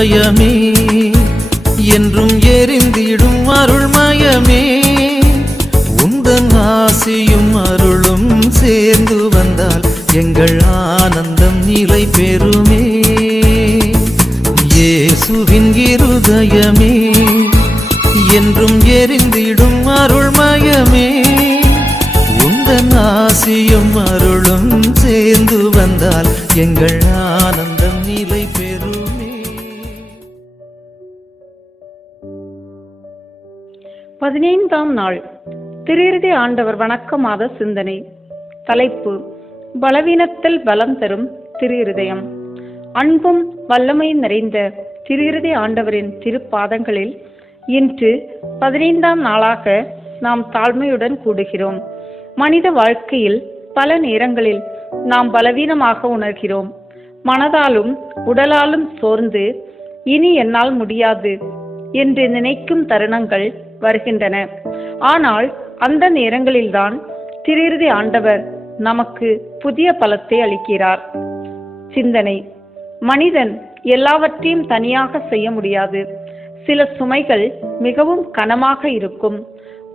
இருதயமே என்றும் எரிந்திடும் அருள்மயமே, உந்தன் ஆசியும் அருளும் சேர்ந்து வந்தால் எங்கள் ஆனந்தம் நிலை பெறுமே. இயேசுவின் இருதயமே என்றும் எரிந்திடும் அருள்மயமே, உந்தன் ஆசியும் அருளும் சேர்ந்து வந்தால் எங்கள் ஆனந்தம் நிலை பெறுமே. 15ஆம் நாள் திருஇறுதி ஆண்டவர் வணக்க மாத சிந்தனை. தலைப்பு: பலவீனத்தில் பலம் தரும் திருஇருதயம். அன்பும் வல்லமை நிறைந்த திருஇறுதி ஆண்டவரின் திருப்பாதங்களில் இன்று 15ஆம் நாளாக நாம் தாழ்மையுடன் கூடுகிறோம். மனித வாழ்க்கையில் பல நேரங்களில் நாம் பலவீனமாக உணர்கிறோம். மனதாலும் உடலாலும் சோர்ந்து இனி என்னால் முடியாது என்று நினைக்கும் தருணங்கள் வருகின்றன. ஆனால் அந்த நேரங்களில்தான் திருஇறுதி ஆண்டவர் நமக்கு புதிய பலத்தை அளிக்கிறார். சிந்தனை: மனிதன் எல்லாவற்றையும் தனியாக செய்ய முடியாது. சில சுமைகள் மிகவும் கனமாக இருக்கும்.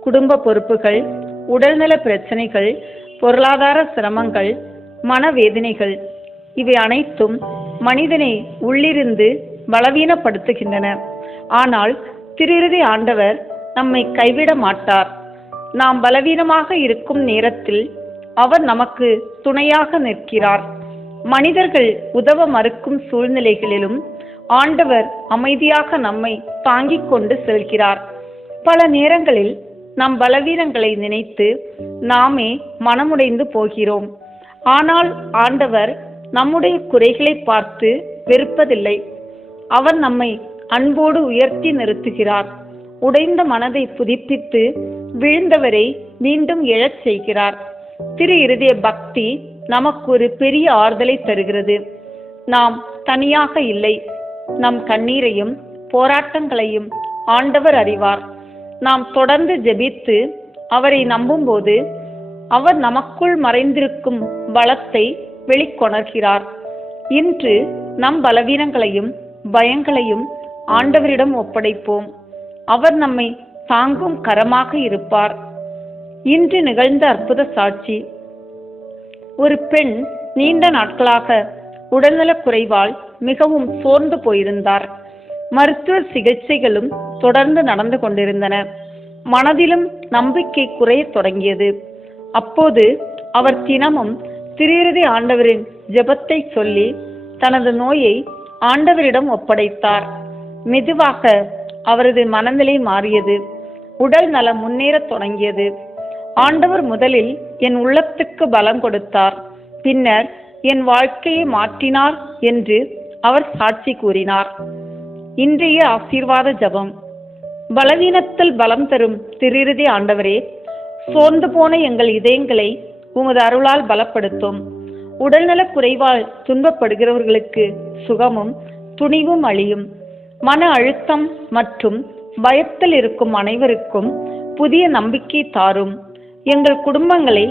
குடும்ப பொறுப்புகள், உடல்நல பிரச்சனைகள், பொருளாதார சிரமங்கள், மனவேதனைகள், இவை அனைத்தும் மனிதனை உள்ளிருந்து பலவீனப்படுத்துகின்றன. ஆனால் திருஇறுதி ஆண்டவர் நம்மை கைவிட மாட்டார். நாம் பலவீனமாக இருக்கும் நேரத்தில் அவர் நமக்கு துணையாக நிற்கிறார். மனிதர்கள் உதவ மறுக்கும் சூழ்நிலைகளிலும் ஆண்டவர் அமைதியாக நம்மை தாங்கிக் கொண்டு செல்கிறார். பல நேரங்களில் நம் பலவீனங்களை நினைத்து நாமே மனமுடைந்து போகிறோம். ஆனால் ஆண்டவர் நம்முடைய குறைகளை பார்த்து வெறுப்பதில்லை. அவர் நம்மை அன்போடு உயர்த்தி நிறுத்துகிறார். உடைந்த மனதை புதுப்பித்து விழுந்தவரை மீண்டும் எழச் செய்கிறார். திரு இருதய பக்தி நமக்கு ஒரு பெரிய ஆறுதலை தருகிறது. நாம் தனியாக இல்லை. நம் கண்ணீரையும் போராட்டங்களையும் ஆண்டவர் அறிவார். நாம் தொடர்ந்து ஜெபித்து அவரை நம்பும்போது அவர் நமக்குள் மறைந்திருக்கும் பலத்தை வெளிக்கொணர்கிறார். இன்று நம் பலவீனங்களையும் பயங்களையும் ஆண்டவரிடம் ஒப்படைப்போம். அவர் நம்மை தாங்கும் கரமாக இருப்பார். இன்று நிகழ்ந்த அற்புத சாட்சி: ஒரு பெண் நீண்ட நாட்களாக உடல்நலக் குறைவால் மிகவும் சோர்ந்து போயிருந்தார். மருத்துவ சிகிச்சைகளும் தொடர்ந்து நடந்து கொண்டிருந்தன. மனதிலும் நம்பிக்கை குறையத் தொடங்கியது. அப்போது அவர் தினமும் திருஇறுதி ஆண்டவரின் ஜெபத்தை சொல்லி தனது நோயை ஆண்டவரிடம் ஒப்படைத்தார். மெதுவாக அவரது மனநிலை மாறியது. உடல் நலம் முன்னேறத் தொடங்கியது. ஆண்டவர் முதலில் என் உள்ளத்துக்கு பலம் கொடுத்தார், பின்னர் என் வாழ்க்கையை மாற்றினார் என்று அவர் சாட்சி கூறினார். இன்றைய ஆசீர்வாத ஜெபம்: பலவீனத்தில் பலம் தரும் திருஇறுதி ஆண்டவரே, சோர்ந்து போன எங்கள் இதயங்களை உமது அருளால் பலப்படுத்தும். உடல்நலக் குறைவால் துன்பப்படுகிறவர்களுக்கு சுகமும் துணிவும் அளியும். மன அழுத்தம் மற்றும் பயத்தில் இருக்கும் அனைவருக்கும் புதிய நம்பிக்கை தாரும். எங்கள் குடும்பங்களை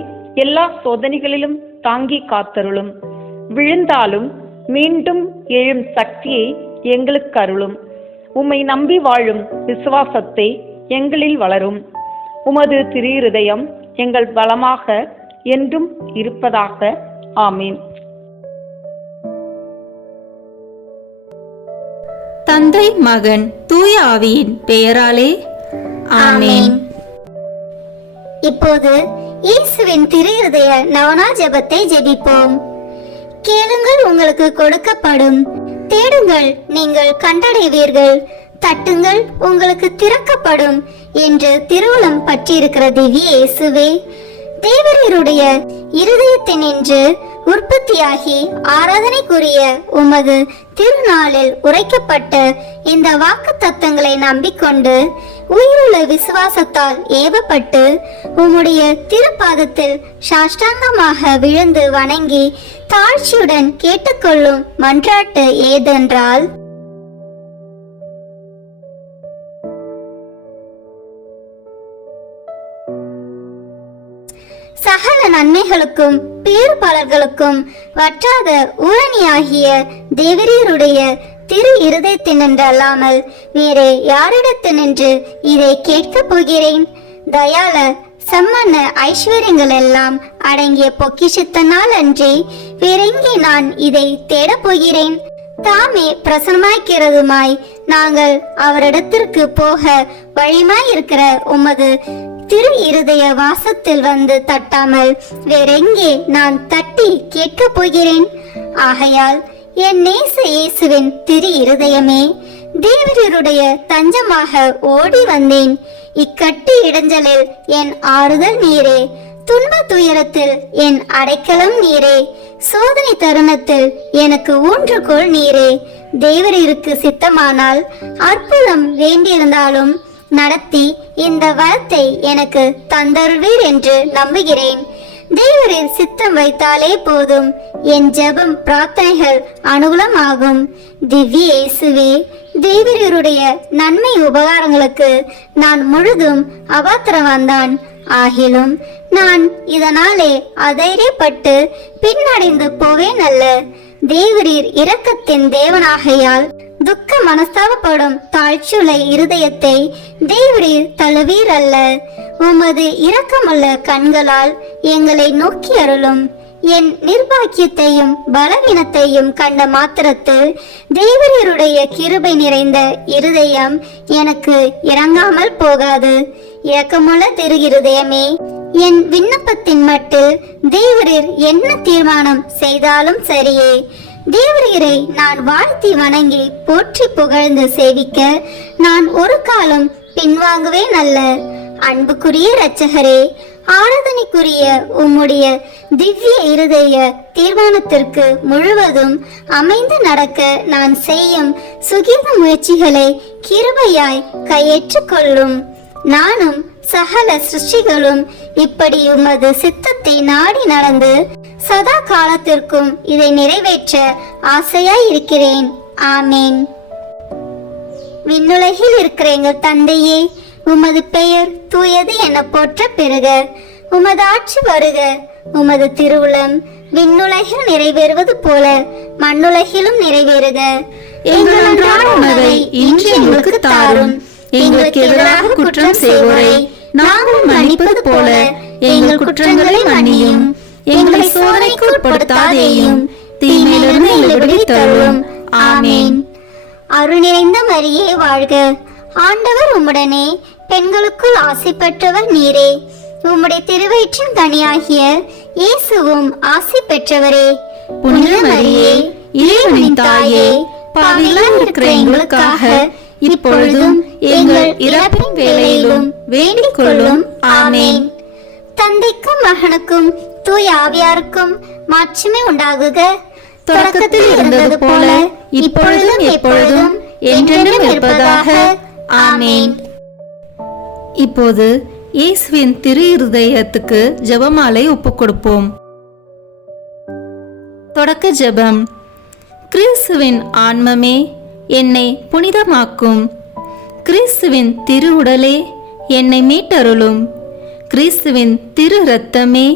எல்லா சோதனைகளிலும் தாங்கி காத்தருளும். விழுந்தாலும் மீண்டும் எழும் சக்தியை எங்களுக்கு அருளும். உம்மை நம்பி வாழும் விசுவாசத்தை எங்களில் வளரும். உமது திருஇருதயம் எங்கள் பலமாக என்றும் இருப்பதாக. ஆமீன். தந்தை, மகன், தூய ஆவியின் பெயராலே ஆமீன். இப்போது இயேசுவின் திருஇருதய நவநாள் ஜெபத்தை ஜெபிப்போம். கேளுங்கள், உங்களுக்கு கொடுக்கப்படும். தேடுங்கள், நீங்கள் கண்டடைவீர்கள். தட்டுங்கள், உங்களுக்கு திறக்கப்படும் என்று திருவுளம் பற்றியிருக்கிற திவ்ய இயேசுவே, தேவரீருடைய இருதயத்தினின்று உற்பத்தியாகி ஆராதனைக்குரிய உமது திருநாளில் உரைக்கப்பட்ட இந்த வாக்கு தத்தங்களை நம்பிக்கொண்டு உயிருள்ள விசுவாசத்தால் ஏவப்பட்டு உம்முடைய திருப்பாதத்தில் சாஷ்டாங்கமாக விழுந்து வணங்கி தாழ்ச்சியுடன் கேட்டுக்கொள்ளும் மன்றாட்டு ஏதென்றால்: சகல நன்மைகளுக்கும் பேறுபாலர்களுக்கும் வற்றாத ஊரணியாகிய தேவரீருடைய திரு இருதயத்தினின்று அல்லாமல் வேறு யாரிடத்தினின்று இதை கேட்கப் போகிறேன்? தயால சம்மன ஐஸ்வர்யங்கள் எல்லாம் அடங்கிய பொக்கிஷத்தினால் அன்றி வேறெங்கே நான் இதை தேடப் போகிறேன்? தாமே பிரசன்னமாய்க்கிறதுமாய் நாங்கள் அவரிடத்திற்கு போக வழிமாய் இருக்கிற உமது திரு இருதய வாசத்தில் வந்து தட்டாமல் வேறெங்கே நான் தட்டி கேட்கப் போகிறேன்? ஆகையால் என் நேச இயேசுவின் திரு இருதயமே, தேவருடைய தஞ்சமாக ஓடி வந்தேன். இக்கட்டு இடைஞ்சலில் என் ஆறுதல் நீரே, துன்ப துயரத்தில் என் அடைக்கலம் நீரே, சோதனை தருணத்தில் எனக்கு ஊன்றுகோல் நீரே. தேவரிற்கு சித்தமானால் அற்புதம் வேண்டியிருந்தாலும் நடத்தி இந்த வரத்தை எனக்கு தந்தருள்வீர் என்று நம்புகிறேன். தேவரில் சித்தம் வைத்தாலே போதும், என் ஜெபம் பிரார்த்தனைகள் அனுகூலமாகும். திவ்ய இயேசுவே, தேவருடைய நன்மை உபகாரங்களுக்கு நான் முழுதும் அபாத்திரவான்தான். ஆகிலும் நான் இதனாலே அதைரியப்பட்டு பின்னடைந்து போவேன் அல்ல. தேவரீர் இரக்கத்தின் தேவனாகையால் துக்க மனஸ்தாபப்படும் தாழ்ச்சியுள்ள இருதயத்தை தேவரீர் தழுவீர் அல்ல. உமது இரக்கமுள்ள கண்களால் எங்களை நோக்கி அருளும். என் நிர்பாக்கியத்தையும் பலவீனத்தையும் கண்ட மாத்திரத்தில் தேவரீருடைய கிருபை நிறைந்த இருதயம் எனக்கு இறங்காமல் போகாது. இரக்கமுள்ள திரு இருதயமே, என் விண்ணப்பத்தின் மட்டில் தேவரீர் என்ன தீர்மானம் செய்தாலும் சரியே. தேவரீரை நான் வாழ்த்தி வணங்கி போற்றி புகழ்ந்து சேவிக்க நான் ஒரு காலம் பின்வாங்குவேன் அல்ல. அன்புக்குரிய இரட்சகரே, ஆராதனைக்குரிய உம்முடைய திவ்ய இருதய தீர்மானத்திற்கு முழுவதும் அமைந்து நடக்க நான் செய்யும் சுகீத முயற்சிகளை கிருபையாய் கையேற்றுக் கொள்ளும். நானும் சகல சிருஷ்டிகளும் இப்படி உமது சித்தத்தை நாடி நடந்து சதா காலத்திற்கும் இதை நிறைவேற்ற ஆசையாய் இருக்கிறேன். ஆமேன். விண்ணுலகில் இருக்கிற எங்கள் தந்தையே, உமது பெயர் தூயது என போற்ற பெறுக. உமது ஆட்சி வருக. உமது திருவுளம் விண்ணுலகில் நிறைவேறுவது போல மண்ணுலகிலும் நிறைவேறுக. எங்கள் அன்றாட உணவை இன்று எங்களுக்கு தாரும். எங்களுக்கு எதிராக குற்றம் செய்வோரை நாங்கள் மன்னிப்பது போல எங்கள் குற்றங்களை மன்னியும். எங்களை சோதனைக்கு உட்படுத்தாதேயும், தீமையிலிருந்து எங்களை விடுவித்தருளும். ஆமேன். அருள் நிறைந்த மரியே வாழ்க. ஆண்டவர் உம்முடனே, பெண்களுக்குள் ஆசி பெற்றவர் நீரே. உம்முடைய திருவயிற்றின் கனியாகிய இயேசுவும் ஆசி பெற்றவரே. புனித மரியே, இறைவனின் தாயே, பாவிகளாய் இருக்கிற எங்களுக்காக இப்பொழுதும் எங்கள் இறப்பின் வேளையிலும் வேண்டிக் கொள்ளும். ஆமேன். தந்தைக்கும் மகனுக்கும் தூய ஆவியாருக்கும் மாட்சிமை உண்டாகுக. தொடக்கத்தில் இருந்தது போல இப்பொழுதும் எப்பொழுதும் என்றென்றும் இருப்பதாக. ஆமேன். இப்போது இயேசுவின் திரு இருதயத்துக்கு ஜெபமாலை ஒப்புக் கொடுப்போம். தொடக்க ஜெபம். கிறிஸ்துவின் ஆன்மமே, என்னை புனிதமாக்கும். கிறிஸ்துவின் திரு உடலே, என்னை மீட்டருளும். கிறிஸ்துவின் திரு இரத்தமே,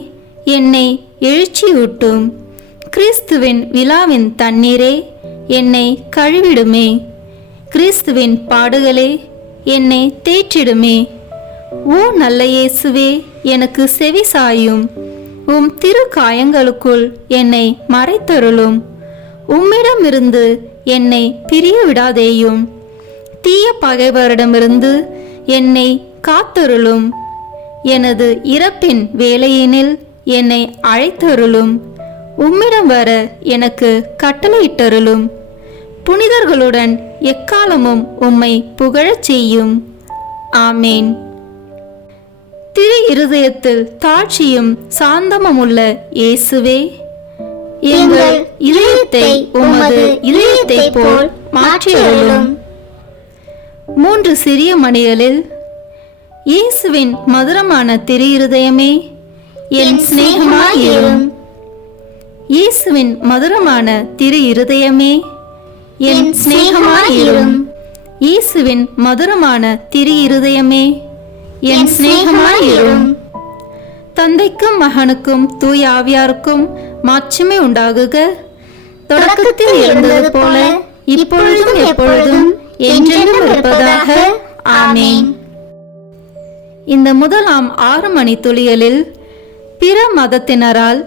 என்னை எழுச்சியூட்டும். கிறிஸ்துவின் விழாவின் தண்ணீரே, என்னை கழுவிடுமே. கிறிஸ்துவின் பாடுகளே, என்னை தேற்றிடுமே. ஓ நல்ல இயேசுவே, எனக்கு செவி சாயும். உம் திரு காயங்களுக்குள் என்னை மறைத்தருளும். உம்மிடமிருந்து என்னை பிரிய விடாதேயும். தீய பகைவரிடமிருந்து என்னை காத்தருளும். எனது இறப்பின் வேளையினில் என்னை அழைத்தருளும். உம்மிடம் வர எனக்கு கட்டளையிட்டருளும். புனிதர்களுடன் எக்காலமும் உம்மை புகழச் செய்யும். ஆமேன். திரு இருதயத்தில் தாழ்ச்சியும் சாந்தமுமுள்ள இயேசுவே, எங்கள் இதயத்தை உமது இதயத்தை போல் மாற்றியருளும். 3 சிறிய மணிகளில் இயேசுவின் மதுரமான திரு இருதயமே, என் சிநேகமாயிரும். இயேசுவின் மதுரமான திரு இருதயமே, என் சிநேகமாயிரும். இயேசுவின் மதுரமான திரு இருதயமே, என் சிநேகமாயிரும். தந்தைக்கும் மகனுக்கும் தூய ஆவியாருக்கும் மாட்சிமை உண்டாகுக. தொடக்கத்தில் இருந்தது போல இப்பொழுதும் எப்பொழுதும் என்றென்றும் இருப்பதாக. ஆமென். இந்த முதலாம் 6 மணி துளிகளில் பிற மதத்தினரால்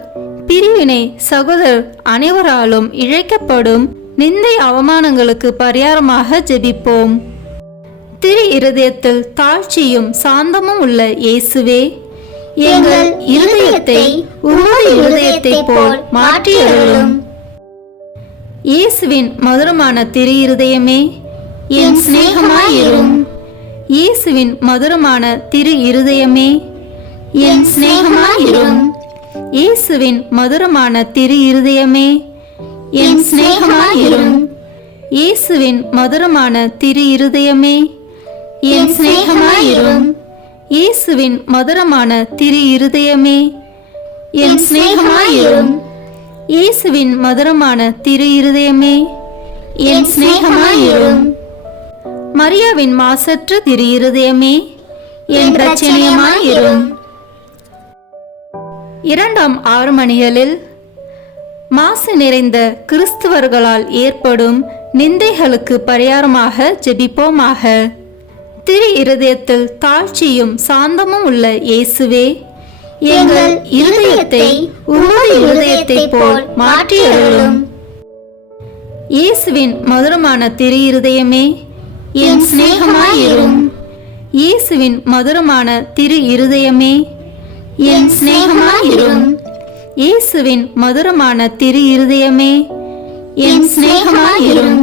பிரிவினை சகோதரர் அனைவராலும் இழைக்கப்படும் நிந்தை அவமானங்களுக்கு பரிகாரமாக ஜெபிப்போம். திரு இருதயத்தில் தாழ்ச்சியும் சாந்தமும் உள்ள இயேசுவே, எங்கள் இருதயத்தை உமது இருதயத்தை போல் மாற்றியருளும். இயேசுவின் மதுரமான திரு இருதயமே, என் சிநேகமாயிரும். இயேசுவின் மதுரமான திரு இருதயமே, என் சிநேகமாயிரும். இயேசுவின் மதுரமான திரு இருதயமே, என் சிநேகமாயிரும். இயேசுவின் மதுரமான திரு இருதயமே, என் சிநேகமாயிரும். இயேசுவின் மதுரமான திரு இருதயமே, என் சிநேகமாயிரும். இயேசுவின் மதுரமான திரு இருதயமே, என் சிநேகமாயிரும். மரியாவின் மாசற்ற திரு இருதயமே, என் இரட்சணியமாயிரும். இரண்டாம் 6 மணிகளில் மாசு நிறைந்த கிறிஸ்துவர்களால் ஏற்படும் நிந்தைகளுக்கு பரிகாரமாக ஜெபிப்போமாக. திரு இருதயத்தில் தாழ்ச்சியும் சாந்தமும் உள்ள இயேசுவே, எங்கள் இருதயத்தை உமது இருதயத்தை போல் மாற்றியருளும். இயேசுவின் மதுரமான திரு இருதயமே, என் சிநேகமாயிரும். இயேசுவின் மதுரமான திரு இருதயமே, என் சிநேகமாயிரும். இயேசுவின் மதுரமான திரு இருதயமே, என் சிநேகமாயிரும்.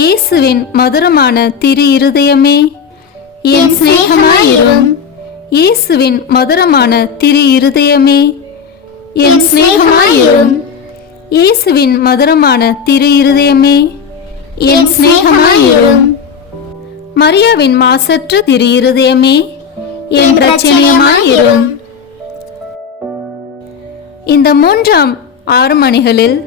இயேசுவின் மதுரமான திரு இருதயமே, என் சிநேகமாயிரும். இயேசுவின் மதுரமான திரு இருதயமே, என் சிநேகமாயிரும். இயேசுவின் மதுரமான திரு இருதயமே, என் சிநேகமாயிரும். மரியாவின் மாசற்ற திரு இருதயமே, என் இரட்சணியமாயிரும். இந்த மூன்றாம் 6 மணிகளில்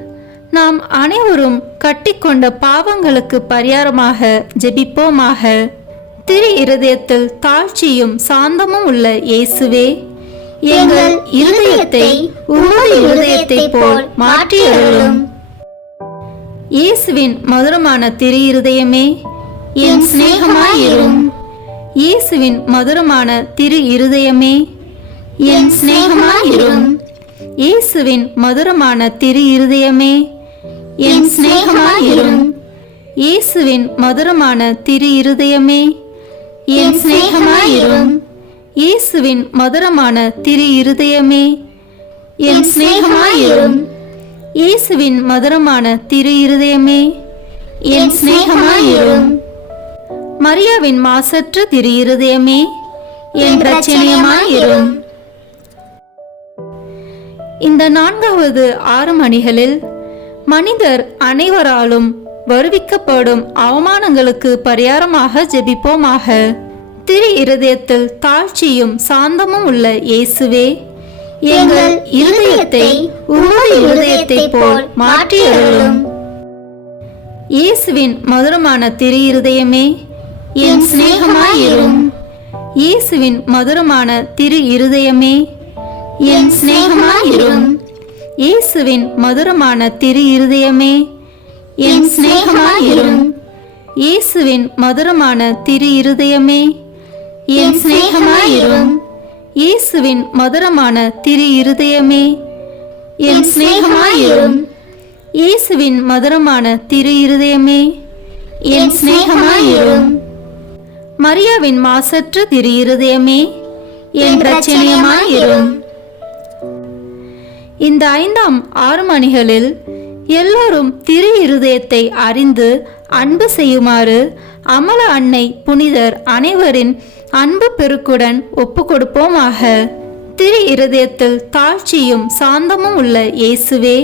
நாம் அனைவரும் கட்டிக்கொண்ட பாவங்களுக்கு பரிகாரமாக ஜெபிப்போமாக. திரு இருதயத்தில் தாழ்ச்சியும் சாந்தமும் உள்ள இயேசுவே, எங்கள் இருதயத்தை உமது இருதயத்தை போல் மாற்றியருளும். இயேசுவின் மதுரமான திரு இருதயமே, என் சிநேகமாயிரும். இயேசுவின் மதுரமான திரு இருதயமே, என் சிநேகமாயிரும். இயேசுவின் மதுரமான திரு இருதயமே, என் சிநேகமாயிரும். இயேசுவின் மதுரமான திரு இருதயமே, என் சிநேகமாயிரும். இயேசுவின் மதுரமான திரு இருதயமே, என் சிநேகமாயிரும். இயேசுவின் மதுரமான திரு இருதயமே, என் சிநேகமாயிரும். மரியாவின் மாசற்ற திரு இருதயமே, என் இரட்சணியமாயிரும். இந்த 4வது 6 மணிகளில் மனிதர் அனைவராலும் வருவிக்கப்படும் அவமானங்களுக்கு பரிகாரமாக ஜெபிப்போமாக. திரு இருதயத்தில் தாழ்ச்சியும் சாந்தமும் உள்ள இயேசுவே, எங்கள் இருதயத்தை உமது இருதயத்தை போல் மாற்றியருளும். இயேசுவின் மதுரமான திரு இருதயமே, என் சிநேகமாயிரும். இயேசுவின் மதுரமான திரு இருதயமே, என் சிநேகமாயிரும். இயேசுவின் மதுரமான திரு இருதயமே, என் சிநேகமாயிரும். இயேசுவின் மதுரமான திரு இருதயமே, என் சிநேகமாயிரும். இயேசுவின் மதுரமான திரு இருதயமே, என் சிநேகமாயிரும். இயேசுவின் மதுரமான திரு இருதயமே, என் சிநேகமாயிரும். மரியாவின் மாசற்ற திரு இருதயமே, என் இரட்சணியமாயிரும். இந்த 5ஆம் 6 மணிகளில் எல்லோரும் திரு இருதயத்தை அறிந்து அன்பு செய்யுமாறு அமல அன்னை புனிதர் அனைவரின் அன்பு பெருக்குடன் ஒப்பு கொடுப்போமாக. திரு இருதயத்தில் தாழ்ச்சியும் சாந்தமும் உள்ள இயேசுவே,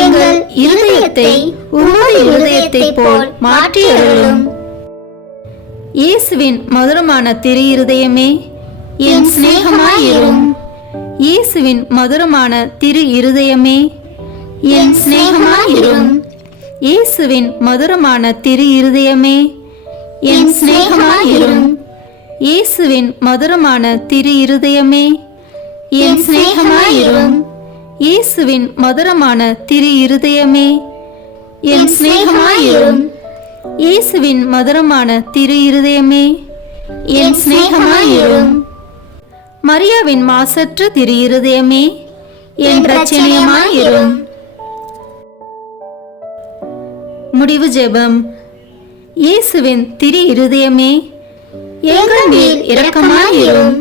எங்கள் இருதயத்தை உமது இருதயத்தை போல் மாற்றியருளும். இயேசுவின் மதுரமான திரு இருதயமே, என் சிநேகமாயிரும். இயேசுவின் மதுரமான திரு இருதயமே, என் சிநேகமாயிரும். இயேசுவின் மதுரமான திரு இருதயமே, என் சிநேகமாயிரும். இயேசுவின் மதுரமான திரு இருதயமே, என் சிநேகமாயிரும். இயேசுவின் மதுரமான திரு இருதயமே, என் சிநேகமாயிரும். இயேசுவின் மதுரமான திரு இருதயமே, என் சிநேகமாயிரும். மரியாவின் மாசற்ற திரு இருதயமே, என் இரட்சணியமாயிரும். முடிவு ஜெபம். இயேசுவின் திரு இருதயமே, எங்கள் மேல் இரக்கமாயிரும்.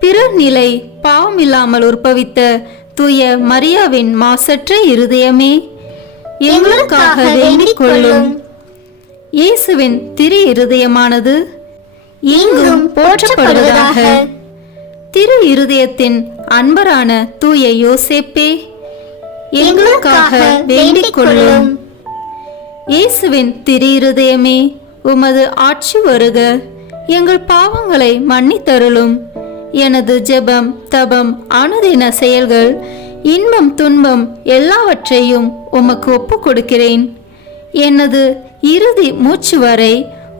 பிறர் நிலை பாவமில்லாமல் உற்பவித்த தூய மரியாவின் மாசற்ற இருதயமே, எங்களுக்காக வேண்டிக் கொள்ளும். இயேசுவின் திரு இருதயமானது எங்கும் போற்றப்படுவதாக. திரு இருதயத்தின் அன்பரான தூய யோசேப்பே, எங்களுக்காக வேண்டிக் கொள்ளும். இயேசுவின் திரு இருதயமே, உமது ஆட்சி வருக, எங்கள் பாவங்களை மன்னித்தருளும். எனது ஜெபம் தபம் அனுதின செயல்கள் இன்பம் துன்பம் எல்லாவற்றையும் உமக்கு ஒப்பு கொடுக்கிறேன். எனது இறுதி மூச்சு வரை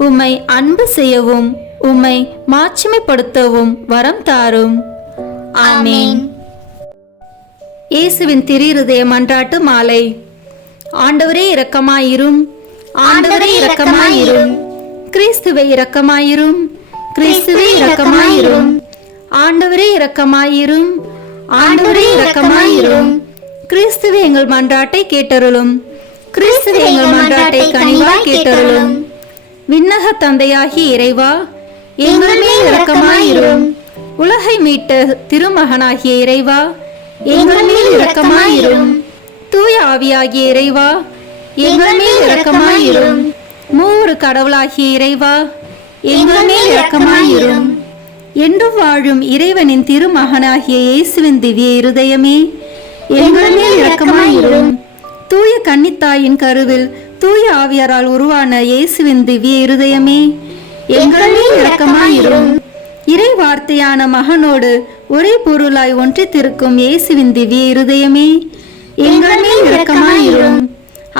உம்மை அன்பு செய்யவும் உம்மை மாட்சிமைப்படுத்தவும் வரம் தாரும். ஆமென். இயேசுவின் திரு இருதய மன்றாட்டு மாலை. ஆண்டவரே இரக்கமாயிரும், ஆண்டவரே இரக்கமாயிரும். கிறிஸ்துவே இரக்கமாயிரும், கிறிஸ்துவே இரக்கமாயிரும். ஆண்டவரே இரக்கமாயிரும், ஆண்டவரே இரக்கமாயிரும். கிறிஸ்துவே எங்கள் மன்றாட்டை கேட்டருளும், கிறிஸ்துவே எங்கள் மன்றாட்டை கனிவாய் கேட்டருளும். விண்ணக தந்தையாகி இறைவா, எங்கள் மேல் இரக்கமாயிரும். உலகை மீட்ட திருமகனாகிய இறைவா, எங்கள் மேல் இரக்கமாயிரும். தூய ஆவியாகிய இறைவா, எங்கள் மேல் இரக்கமாயிரும். மூவரு கடவுளாகிய இறைவா, எங்கள் மேல் இரக்கமாயிரும். என்று வாழும் இறைவனின் திருமகனாகிய இயேசுவின் திவ்ய இருதயமே, எங்கள் மேல் இரக்கமாயிரும். தூய கன்னித்தாயின் கருவில் தூய ஆவியாரால் உருவான இயேசுவின் திவ்ய இருதயமே, எங்கள் மேல் இரக்கமாயிரும். இறை வார்த்தையான மகனோடு ஒரே பொருளாய் ஒன்றித்திருக்கும் இயேசுவின் திவ்ய இருதயமே, எங்கள் மேல் இரக்கமாயிரும்.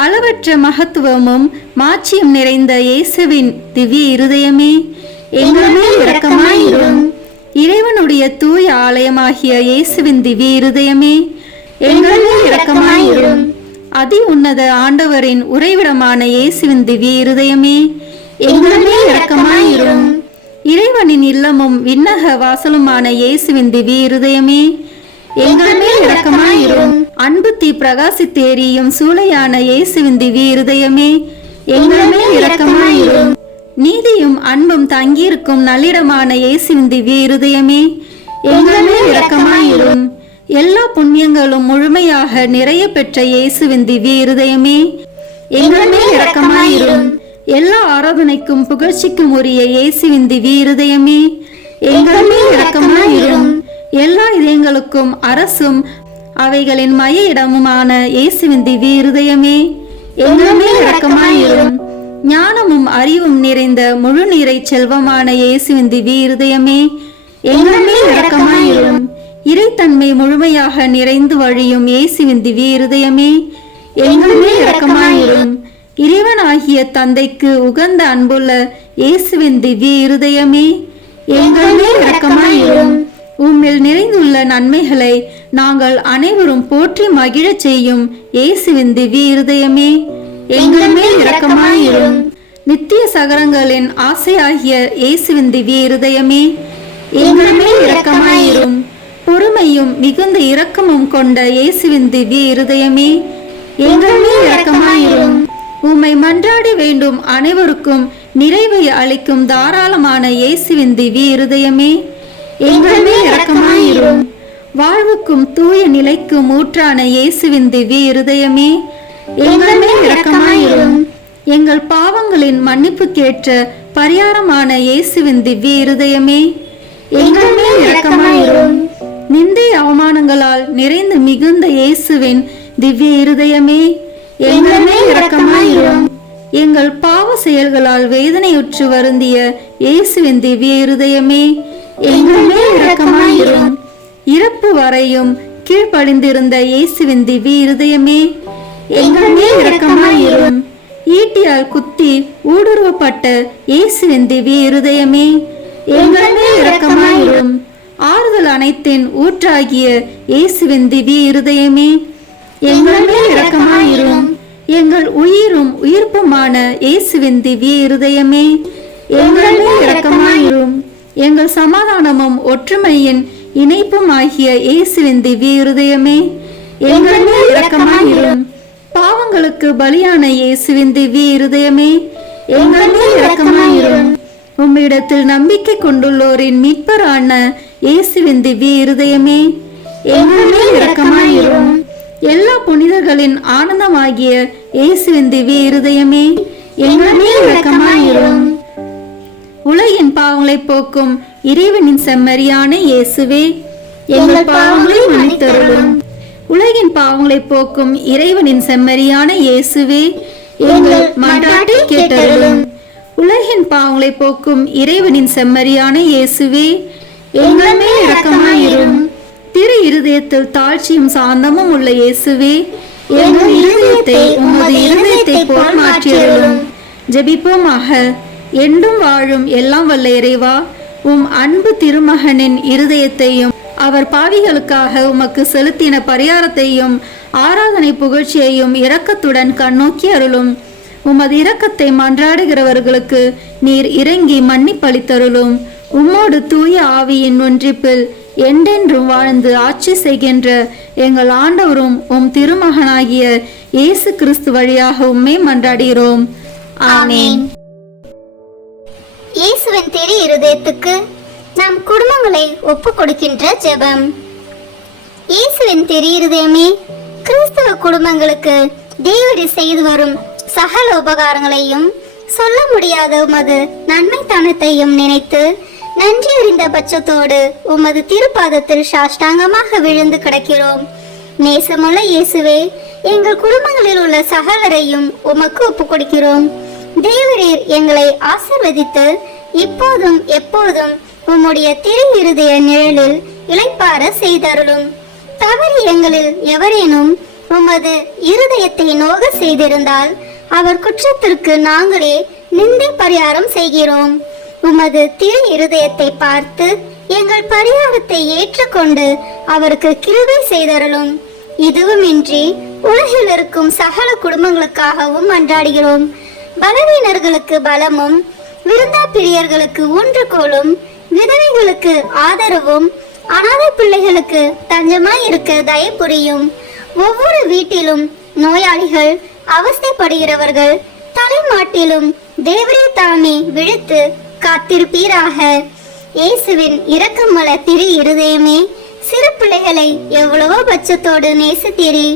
அளவற்ற மகத்துவமும் மாட்சியும் நிறைந்த இயேசுவின் திவ்ய இருதயமே, எங்கள் மேல் இரக்கமாயிரும். இறைவனுடைய தூய ஆலயமாகிய இயேசுவின் திவ்ய இருதயமே, எங்கள் மேல் இரக்கமாயிரும். அதி உன்னத ஆண்டவரின் உறைவிடமான இயேசுவின் திவ்ய இருதயமே, எங்கள் மேல் இரக்கமாயிரும். இறைவனின் இல்லமும் விண்ணக வாசலுமான இயேசுவின் திவ்ய இருதயமே, எங்கள் மேல் இரக்கமாயிரும். அன்பு தீ பிரகாசித்தேரியும் சூளையான இயேசுவின் திவ்ய இருதயமே, எங்கள் மேல் இரக்கமாயிரும். நீதியும் அன்பும் தங்கியிருக்கும் நல்லிடமான இயேசுவின் திவ்ய இருதயமே, எங்கள் மேல் இரக்கமாயிரும். எல்லா புண்ணியங்களும் முழுமையாக நிறைய பெற்ற இயேசுவின் திவ்ய இருதயமே, எங்கள் மேல் இரக்கமாயிரும். எல்லா ஆராதனைக்கும் புகழ்ச்சிக்கும் உரிய இயேசுவின் திவ்ய இருதயமே, எங்கள் மேல் இரக்கமாயிரும். எல்லா இதயங்களுக்கும் அரசும் அவைகளின் மைய இடமுமான இயேசுவின் திவ்ய இருதயமே, எங்கள் மேல் இரக்கமாயிரும். ஞானமும் அறிவும் நிறைந்த முழு நீரை செல்வமான இயேசுவின் திவ்ய இருதயமே, எங்கள் மேல் இரக்கமாயிரும். இறைத்தன்மை முழுமையாக நிறைந்து வழியும் இயேசுவின் திவ்ய இருதயமே, எங்கள் மேல் இரக்கமாயிரும். இறைவனாகிய தந்தைக்கு உகந்த அன்புள்ள இயேசுவின் திவ்ய இருதயமே, எங்கள் மேல் இரக்கமாயிரும். உம்மில் நிறைந்துள்ள நன்மைகளை நாங்கள் அனைவரும் போற்றி மகிழச் செய்யும் இயேசுவின் திவ்ய இருதயமே, எங்கள் மேல் இரக்கமாயிரும். நித்திய சகரங்களின் ஆசையாகிய இயேசுவின் திவ்ய இருதயமே, எங்கள் மேல் இரக்கமாயிரும். பொறுமையும் மிகுந்த இரக்கமும் கொண்ட இயேசுவின் திவ்ய இருதயமே, எங்கள் மேல் இரக்கமாயிரும். உம்மை மன்றாடி வேண்டும் அனைவருக்கும் நிறைவை அளிக்கும் தாராளமான இயேசுவின் திவ்ய இருதயமே, எங்கள் மேல் இரக்கமாயிரும். வாழ்வுக்கும் தூய நிலைக்கும் ஊற்றான இயேசுவின் திவ்ய இருதயமே, எங்கள் மேல் இரக்கமாயிரும். எங்கள் பாவங்களின் மன்னிப்புக்கேற்ற பரிகாரமான இயேசுவின் திவ்ய இருதயமே, எங்கள் மேல் இரக்கமாயிரும். நிந்தை அவமானங்களால் நிறைந்து மிகுந்த இயேசுவின் திவ்ய இருதயமே, எங்கள் மேல் இரக்கமாயிரும். எங்கள் பாவ செயல்களால் வேதனையுற்று வருந்திய இயேசுவின் திவ்ய இருதயமே, எங்கள் மேல் இரக்கமாயிரும். இறப்பு வரையும் கீழ்ப்படிந்திருந்த இயேசுவின் திவ்ய இருதயமே, எங்கள் மேல் இரக்கமாயிரும். ஈட்டியால் குத்தி ஊடுருவப்பட்ட இயேசுவின் திவ்ய இருதயமே, எங்கள் மேல் இரக்கமாயிரும். ஆறுதல் அனைத்தின் ஊற்றாகிய இயேசுவின் திவ்ய இருதயமே, எங்கள் மேல் இரக்கமாயிரும். எங்கள் உயிரும் உயிர்ப்புமான இயேசுவின் திவ்ய இருதயமே, எங்கள் மேல் இரக்கமாயிரும். எங்கள் சமாதானமும் ஒற்றுமையின் இணைப்பும் ஆகிய இயேசுவின் திவ்ய இருதயமே, எங்கள் மேல் இரக்கமாயிரும். பாவங்களுக்கு பலியான இயேசுவின் திவ்ய இருதயமே, எங்கள் மேல் இரக்கமாயிரும். உம்மிடத்தில் நம்பிக்கை கொண்டுள்ளோரின் மீட்பரான இயேசுவின் திவ்ய இருதயமே, எங்கள் மேல் இரக்கமாயிரும். எல்லா புனிதர்களின் ஆனந்தமாகிய இயேசுவின் திவ்ய இருதயமே, எங்கள் மேல் இரக்கமாயிரும். உலகின் பாவங்களை போக்கும் இறைவனின் செம்மறியான இயேசுவே, எங்கள் பாவங்களை மன்னித்தருளும். உலகின் பாவங்களை போக்கும் இறைவனின் செம்மறியான இயேசுவே, எங்கள் மன்றாட்டை கேட்டருளும். உலகின் பாவங்களை போக்கும் இறைவனின் செம்மறியான இயேசுவே, எங்கள் மேல் இரக்கமாயிரும். திரு இருதயத்தில் தாழ்ச்சியும் சாந்தமும் உள்ள இயேசுவே, எங்கள் இருதயத்தை உமது இருதயத்தை போல் மாற்றியருளும். ஜெபிப்போமாக. என்றும் வாழும் எல்லாம் வல்ல இறைவா, உம் அன்பு திருமகனின் இருதயத்தையும் அவர் பாவிகளுக்காக உமக்கு செலுத்தின பரிகாரத்தையும் ஆராதனை புகழ்ச்சியையும் இரக்கத்துடன் கண்ணோக்கி அருளும். உமது இரக்கத்தை மன்றாடுகிறவர்களுக்கு நீர் இறங்கி மன்னிப்பளித்தருளும். உம்மோடு தூய ஆவியின் ஒன்றிப்பில் என்றென்றும் வாழ்ந்து ஆட்சி செய்கின்ற எங்கள் ஆண்டவரும் உம் திருமகனாகிய இயேசு கிறிஸ்து வழியாக உம்மை மன்றாடுகிறோம். ஆமென். இயேசுவின் திரு இருதயத்துக்கு நம் குடும்பங்களை ஒப்பு கொடுக்கின்ற ஜெபம். இயேசுவின் திரு இருதயமே, கிறிஸ்தவ குடும்பங்களுக்கு தேவரீர் செய்து வரும் சகல உபகாரங்களையும் சொல்ல முடியாத உமது நன்மைத்தனத்தையும் நினைத்து நன்றி அறிந்த பட்சத்தோடு உமது திருப்பாதத்தில் சாஷ்டாங்கமாக விழுந்து கிடக்கிறோம். நேசமுள்ள இயேசுவே, எங்கள் குடும்பங்களில் உள்ள சகலரையும் உமக்கு ஒப்பு கொடுக்கிறோம். தேவரீர் எங்களை ஆசீர்வதித்து இப்போதும் எப்போதும் உம்முடைய திரு இருதய நிழலில் இளைப்பார செய்தருளும். தவறு எங்களில் எவரேனும் உமது இருதயத்தை நோக செய்திருந்தால் அவர் குற்றத்திற்கு நாங்களே நிந்தை பரிகாரம் செய்கிறோம். உமது திரு இருதயத்தை பார்த்து எங்கள் பரிகாரத்தை ஏற்றுக்கொண்டு அவருக்கு கிருபை செய்தருளும். இதுவுமின்றி உலகில் இருக்கும் சகல குடும்பங்களுக்காகவும் மன்றாடுகிறோம். பலவீனர்களுக்கு பலமும், விருந்தா பிரியர்களுக்கு ஊன்றுகோலும், விதவைகளுக்கு ஆதரவும், அனாதை பிள்ளைகளுக்கு தஞ்சமாய் இருக்க தயை புரியும். ஒவ்வொரு வீட்டிலும் நோயாளிகள், அவஸ்தைப்படுகிறவர்கள் தலைமாட்டிலும் தேவரே தாமே விழித்து காத்திருப்பீராக. இயேசுவின் இரக்கமுள்ள திரு இருதயமே, சிறு பிள்ளைகளை எவ்வளவோ பட்சத்தோடு நேசித்தீரே.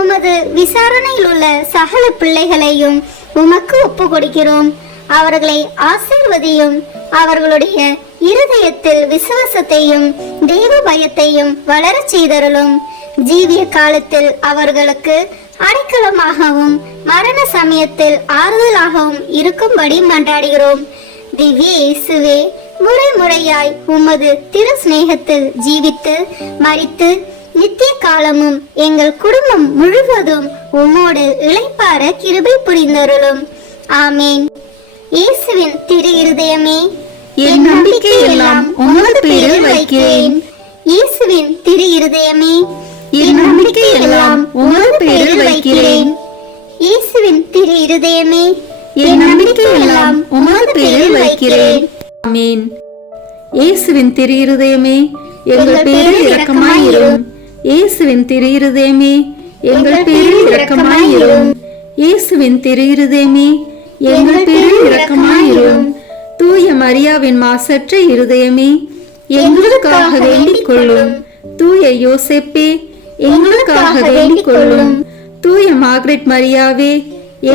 உமது விசாரணையில் உள்ள சகல பிள்ளைகளையும் உமக்கு ஒப்பு கொடுக்கிறோம். அவர்களை ஆசீர்வதியும். அவர்களுடைய இருதயத்தில் விசுவாசத்தையும் தெய்வ பயத்தையும் வளர செய்தருளும். ஜீவிய காலத்தில் அவர்களுக்கு அடைக்கலமாகவும் மரண சமயத்தில் ஆறுதலாகவும் இருக்கும்படி மன்றாடுகிறோம். திவ்ய இயேசுவே, முறை முறையாய் உமது திரு சிநேகத்தில் ஜீவித்து மரித்து நித்திய காலமும் எங்கள் குடும்பம் முழுவதும் உம்மோடு இளைப்பார கிருபை புரிந்தருளும். ஆமேன். இயேசுவின் திரு இருதயமே, என் நம்பிக்கை எல்லாம் உமது பேரில் வைக்கிறேன். இயேசுவின் திரு இருதயமே, என் நம்பிக்கை எல்லாம் உமது பேரில் வைக்கிறேன். இயேசுவின் திரு இருதயமே, என் நம்பிக்கை எல்லாம் உமது பேரில் வைக்கிறேன். ஆமென். இயேசுவின் திரு இருதயமே, எங்கள் பேரில் இரக்கமாயிரும். இயேசுவின் திரு இருதயமே, எங்கள் பேரில் இரக்கமாயிரும். இயேசுவின் திரு இருதயமே, எங்கள் பேரில் இரக்கமாயிரும். தூய மரியாவின் மாசற்ற இருதயமே, எங்களுக்காக வேண்டிக் கொள்ளும். தூய யோசேப்பே, எங்களுக்காக வேண்டிக் கொள்ளும். தூய மார்கரெட் மரியாவே,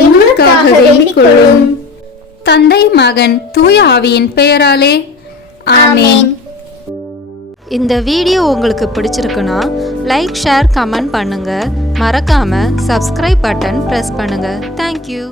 எங்களுக்காக வேண்டிக் கொள்ளும். தந்தை, மகன், தூய ஆவியின் பெயராலே ஆமென். இந்த வீடியோ உங்களுக்கு பிடிச்சிருக்குன்னா லைக், ஷேர், கமெண்ட் பண்ணுங்க. மறக்காம சப்ஸ்கிரைப் பட்டன் பிரஸ் பண்ணுங்க. தேங்க்யூ.